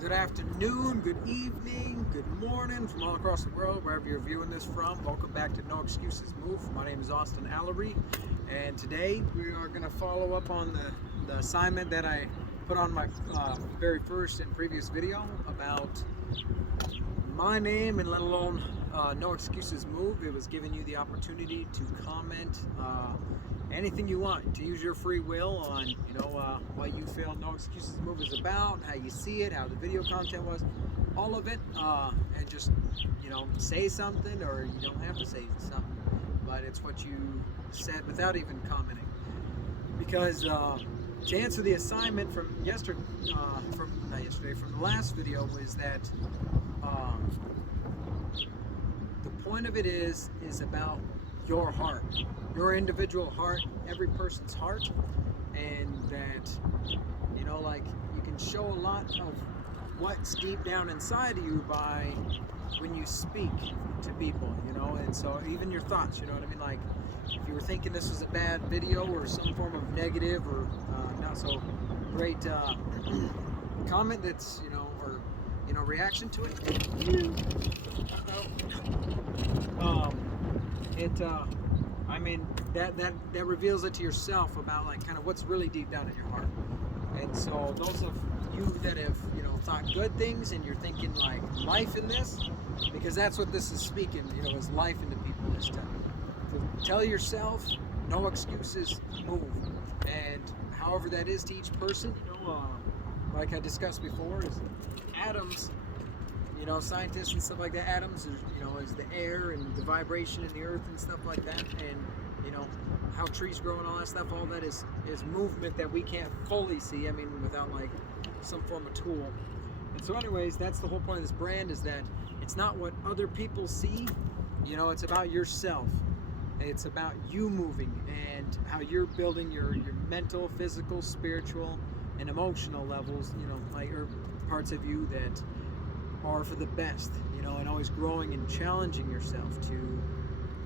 Good afternoon, good evening, good morning from all across the world, wherever you're viewing this from. Welcome back to No Excuses Move. My name is Austin Allery, and today we are going to follow up on the assignment that I put on my very first and previous video about my name, and let alone No Excuses Move. It was giving you the opportunity to comment anything you want, to use your free will on what you feel No Excuses Move is about, how you see it, how the video content was, all of it, and just say something, or you don't have to say something, but it's what you said without even commenting. Because to answer the assignment from from the last video, was that the point of it is about your heart, your individual heart, every person's heart, and that like you can show a lot of what's deep down inside of you by when you speak to people, and so even your thoughts, you know what I mean? Like if you were thinking this was a bad video or some form of negative or not so great comment that's or reaction to it, I mean that reveals it to yourself about like kind of what's really deep down in your heart. And so those of you that have thought good things, and you're thinking like life in this, because that's what this is speaking, is life into people, is to tell yourself no excuses, move. And however that is to each person, like I discussed before, is atoms, scientists and stuff like that. Atoms is the air and the vibration in the earth and stuff like that, and how trees grow and all that stuff. All that is movement that we can't fully see, I mean, without like some form of tool. And so anyways, that's the whole point of this brand, is that it's not what other people see, it's about yourself. It's about you moving and how you're building your mental, physical, spiritual, and emotional levels, like or parts of you that are for the best, and always growing and challenging yourself to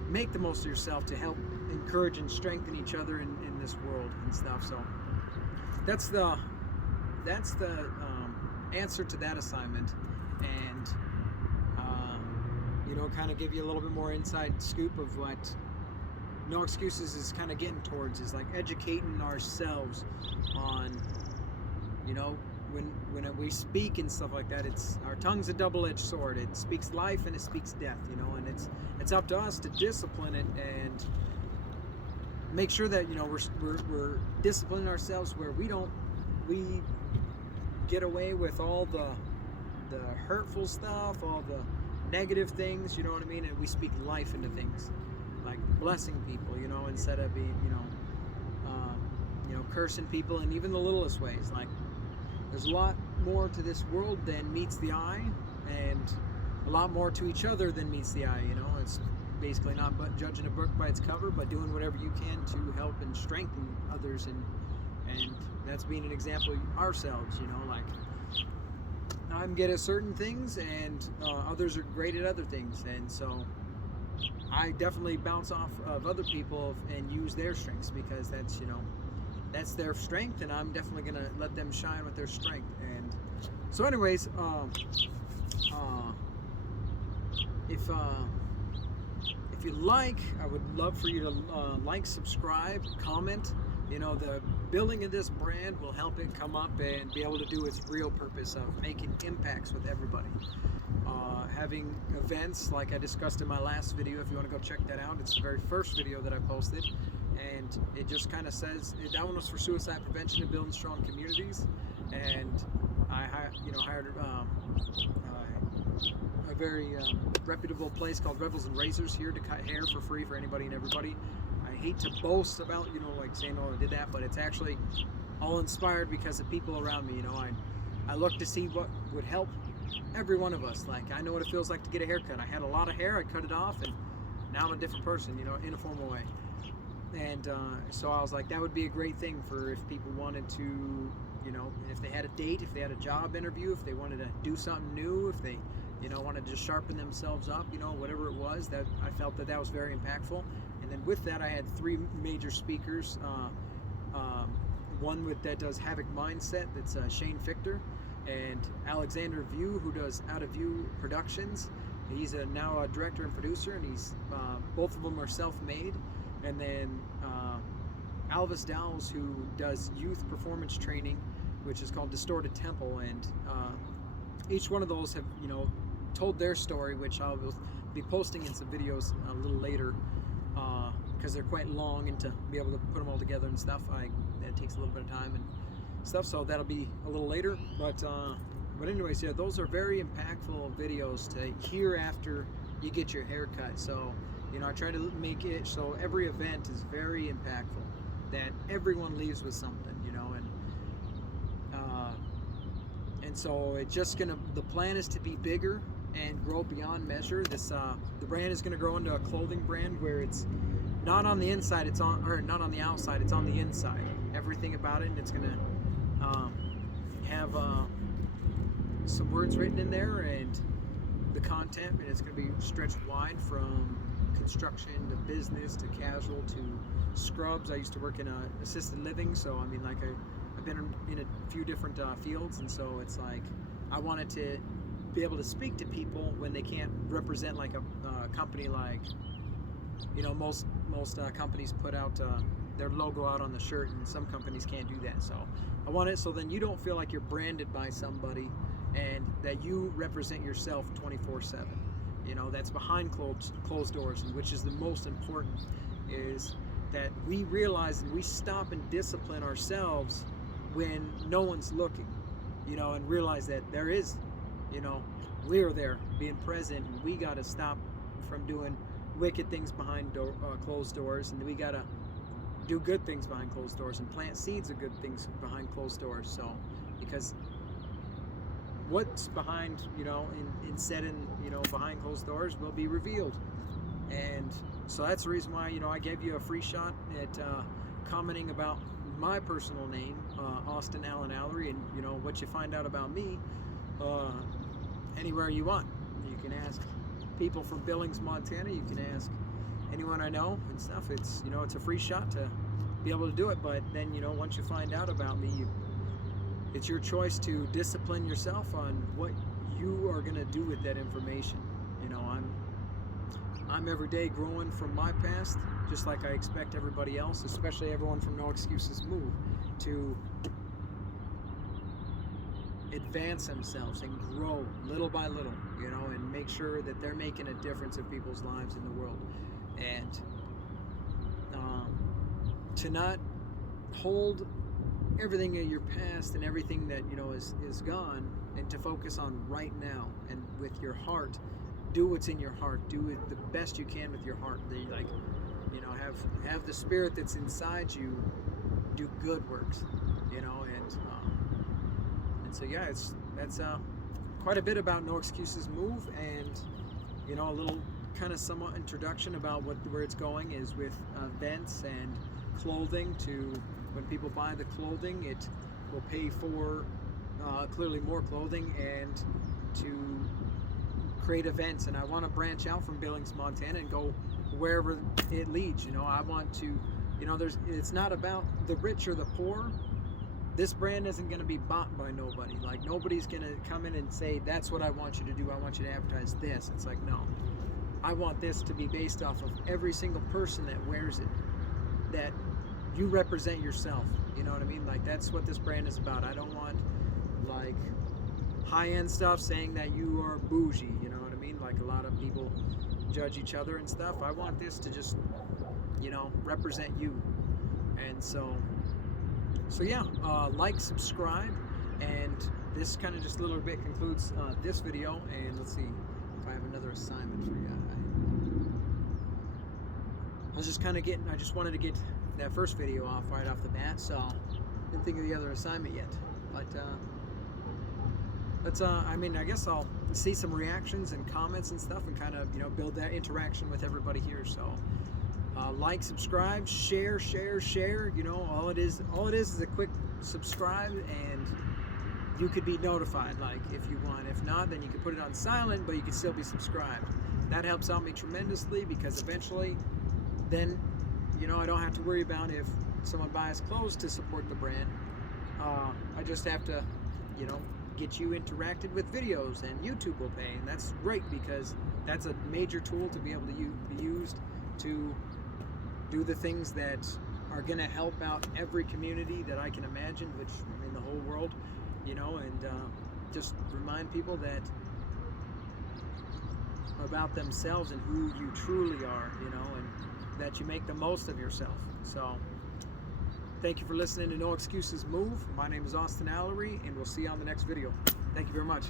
make the most of yourself, to help encourage and strengthen each other in this world and stuff. So that's the answer to that assignment, and kind of give you a little bit more inside scoop of what No Excuses is kind of getting towards, is like educating ourselves on when we speak and stuff like that. It's our tongue's a double-edged sword. It speaks life and it speaks death, and it's up to us to discipline it and make sure that we're disciplining ourselves, where we get away with all the hurtful stuff, all the negative things, you know what I mean, and we speak life into things, like blessing people, instead of being cursing people in even the littlest ways. Like there's a lot more to this world than meets the eye, and a lot more to each other than meets the eye. It's basically not but judging a book by its cover, but doing whatever you can to help and strengthen others, and that's being an example ourselves. Like I'm good at certain things, and others are great at other things, and so I definitely bounce off of other people and use their strengths, because that's that's their strength, and I'm definitely gonna let them shine with their strength. And so anyways, if you like, I would love for you to like, subscribe, comment. The building of this brand will help it come up and be able to do its real purpose of making impacts with everybody. Having events like I discussed in my last video. If you want to go check that out, it's the very first video that I posted, and it just kind of says that one was for suicide prevention and building strong communities. And I hired a very reputable place called Revels and Razors here to cut hair for free for anybody and everybody. I hate to boast about like saying, oh, I did that, but it's actually all inspired because of people around me. I look to see what would help every one of us. Like I know what it feels like to get a haircut. I had a lot of hair, I cut it off, and now I'm a different person, in a formal way. And so I was like, that would be a great thing for if people wanted to, if they had a date, if they had a job interview, if they wanted to do something new, if they wanted to just sharpen themselves up, whatever it was, that I felt that was very impactful. And then with that, I had three major speakers. One that does Havoc Mindset, that's Shane Fichter. and Alexander View, who does Out of View Productions. He's now a director and producer, and he's both of them are self-made. And then Alvis Dowles, who does youth performance training, which is called Distorted Temple, and each one of those have, you know, told their story, which I will be posting in some videos a little later, because they're quite long, and to be able to put them all together and stuff, that takes a little bit of time and stuff, so that'll be a little later. But anyways, yeah, those are very impactful videos to hear after you get your hair cut. So, you know, I try to make it so every event is very impactful, that everyone leaves with something, you know. And so it's just gonna, the plan is to be bigger and grow beyond measure. This the brand is gonna grow into a clothing brand where it's not on the inside, it's on, or not on the outside, it's on the inside. Everything about it, and it's gonna have some words written in there, and the content, and it's gonna be stretched wide from construction to business to casual to scrubs. I used to work in assisted living, so I mean, like I've been in a few different fields, and so it's like I wanted to be able to speak to people when they can't represent like a company, like, you know, most companies put out their logo out on the shirt, and some companies can't do that. So I want it so then you don't feel like you're branded by somebody, and that you represent yourself 24/7. You know, that's behind closed doors, and which is the most important, is that we realize and we stop and discipline ourselves when no one's looking, you know, and realize that there is, you know, we're there being present, and we got to stop from doing wicked things behind closed doors, and we got to do good things behind closed doors and plant seeds of good things behind closed doors. So, because what's behind, you know, in setting, you know, behind closed doors will be revealed. And so that's the reason why, you know, I gave you a free shot at commenting about my personal name, Austin Allen Allery, and, you know, what you find out about me anywhere you want. You can ask people from Billings, Montana. You can ask anyone I know and stuff. It's, you know, it's a free shot to be able to do it. But then, you know, once you find out about me, it's your choice to discipline yourself on what you are going to do with that information. You know, I'm every day growing from my past, just like I expect everybody else, especially everyone from No Excuses Move, to advance themselves and grow little by little, you know, and make sure that they're making a difference in people's lives in the world. And to not hold everything in your past and everything that, you know, is gone, and to focus on right now, and with your heart, do what's in your heart, do it the best you can with your heart. Like, you know, have the spirit that's inside you do good works, you know. And so yeah, that's quite a bit about No Excuses Move, and, you know, a little kind of somewhat introduction about where it's going is with events and clothing. To when people buy the clothing, it will pay for clearly more clothing, and to create events. And I want to branch out from Billings, Montana, and go wherever it leads. You know, I want to, you know, it's not about the rich or the poor. This brand isn't going to be bought by nobody. Like, nobody's going to come in and say, that's what I want you to do, I want you to advertise this. It's like, no, I want this to be based off of every single person that wears it, that you represent yourself. You know what I mean? Like, that's what this brand is about. I don't want like high-end stuff saying that you are bougie, you know what I mean? Like, a lot of people judge each other and stuff. I want this to just, you know, represent you. And so yeah, like, subscribe, and this kind of just a little bit concludes this video. And let's see if I have another assignment for you. I was just kind of I just wanted to get that first video off right off the bat, so didn't think of the other assignment yet. But let's I mean, I guess I'll see some reactions and comments and stuff, and kind of, you know, build that interaction with everybody here. So like, subscribe, share. You know, all it is a quick subscribe, and you could be notified, like, if you want. If not, then you can put it on silent, but you can still be subscribed. That helps out me tremendously, because eventually then, you know, I don't have to worry about if someone buys clothes to support the brand. I just have to, you know, get you interacted with videos, and YouTube will pay, and that's great because that's a major tool to be able to be used to do the things that are going to help out every community that I can imagine, which I mean the whole world, you know, and just remind people that about themselves and who you truly are, you know, and that you make the most of yourself. So thank you for listening to No Excuses Move. My name is Austin Allery, and we'll see you on the next video. Thank you very much.